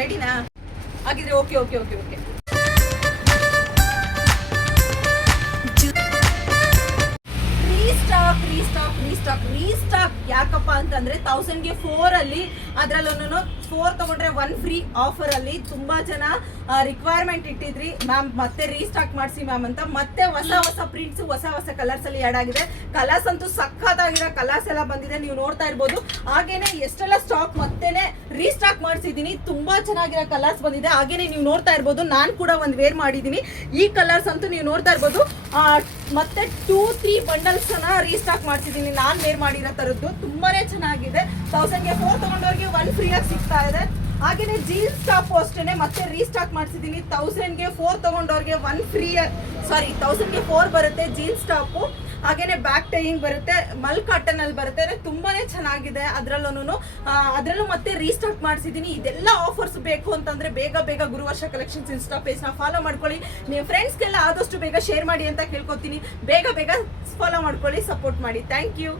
ರೆಡಿನಾ? ಹಾಗಿದ್ರೆ okay okay okay okay. Restock ಯಾಕಪ್ಪ ಅಂತಂದ್ರೆ 1000ಗೆ 4 ಅಲ್ಲಿ ಅದ್ರಲ್ಲೂ 4 ತಗೊಂಡ್ರೆ 1 ಫ್ರೀ ಆಫರ್ ಅಲ್ಲಿ ತುಂಬಾ ಜನ ರಿಕ್ವೈರ್ಮೆಂಟ್ ಇಟ್ಟಿದ್ರಿ ಮ್ಯಾಮ್, ಮತ್ತೆ ರೀಸ್ಟಾಕ್ ಮಾಡಿಸಿ ಮ್ಯಾಮ್ ಅಂತ. ಮತ್ತೆ ಹೊಸ ಪ್ರಿಂಟ್ಸ್, ಹೊಸ ಕಲರ್ಸ್ ಅಲ್ಲಿ ಆಡ್ ಆಗಿದೆ. ಕಲರ್ಸ್ ಅಂತೂ ಸಖತ್ತಾಗಿರೋ ಕಲರ್ಸ್ ಎಲ್ಲ ಬಂದಿದೆ, ನೀವು ನೋಡ್ತಾ ಇರ್ಬೋದು. ಹಾಗೇನೆ ಎಷ್ಟೆಲ್ಲ ಸ್ಟಾಕ್ ಮತ್ತೇನೆ ರೀಸ್ಟಾಕ್ ಮಾಡಿಸಿದೀನಿ, ತುಂಬಾ ಚೆನ್ನಾಗಿರೋ ಕಲರ್ಸ್ ಬಂದಿದೆ. ಹಾಗೇನೆ ನೀವು ನೋಡ್ತಾ ಇರ್ಬೋದು, ನಾನು ಕೂಡ ಒಂದು ವೇರ್ ಮಾಡಿದೀನಿ. ಈ ಕಲರ್ಸ್ ಅಂತೂ ನೀವು ನೋಡ್ತಾ ಇರ್ಬೋದು. ಮತ್ತೆ 2-3 ಬಂಡಲ್ಸ್ ರೀಸ್ಟಾಕ್ ಮಾಡ್ತಿದ್ದೀನಿ ನಾನು ವೇರ್ ಮಾಡಿರೋ ತರದ್ದು. ತುಂಬಾನೇ ಚೆನ್ನಾಗಿದೆ. 1000ಗೆ 4 ತಗೊಂಡವ್ರಿಗೆ 1 ಫ್ರೀ ಆಗಿ ಸಿಗ್ತಾ ಇದೆ. ಹಾಗೇನೆ ಜೀನ್ಸ್ ಟಾಪ್ ಅಷ್ಟೇನೆ ಮತ್ತೆ ರೀಸ್ಟಾಕ್ ಮಾಡಿಸಿದ್ದೀನಿ. 1000ಗೆ 4 ತಗೊಂಡವ್ರಿಗೆ 1 ಫ್ರೀ, 1000ಗೆ 4 ಬರುತ್ತೆ ಜೀನ್ಸ್ ಟಾಪು. ಹಾಗೇನೆ ಬ್ಯಾಕ್ ಟೈಯಿಂಗ್ ಬರುತ್ತೆ, ಮಲ್ ಕಾಟನ್ ಅಲ್ಲಿ ಬರುತ್ತೆ. ತುಂಬಾನೇ ಚೆನ್ನಾಗಿದೆ. ಅದ್ರಲ್ಲೂ ಮತ್ತೆ ರೀಸ್ಟಾಕ್ ಮಾಡಿಸಿದ್ದೀನಿ. ಇದೆಲ್ಲ ಆಫರ್ಸ್ ಬೇಕು ಅಂತಂದ್ರೆ ಬೇಗ ಗುರುವರ್ಷ ಕಲೆಕ್ಷನ್ಸ್ ಇನ್ಸ್ಟಾ ಪೇಜ್ ನ ಫಾಲೋ ಮಾಡ್ಕೊಳ್ಳಿ. ನೀವು ಫ್ರೆಂಡ್ಸ್ಗೆಲ್ಲ ಆದಷ್ಟು ಬೇಗ ಶೇರ್ ಮಾಡಿ ಅಂತ ಕೇಳ್ಕೊತೀನಿ. ಬೇಗ ಫಾಲೋ ಮಾಡ್ಕೊಳ್ಳಿ, ಸಪೋರ್ಟ್ ಮಾಡಿ. Thank you.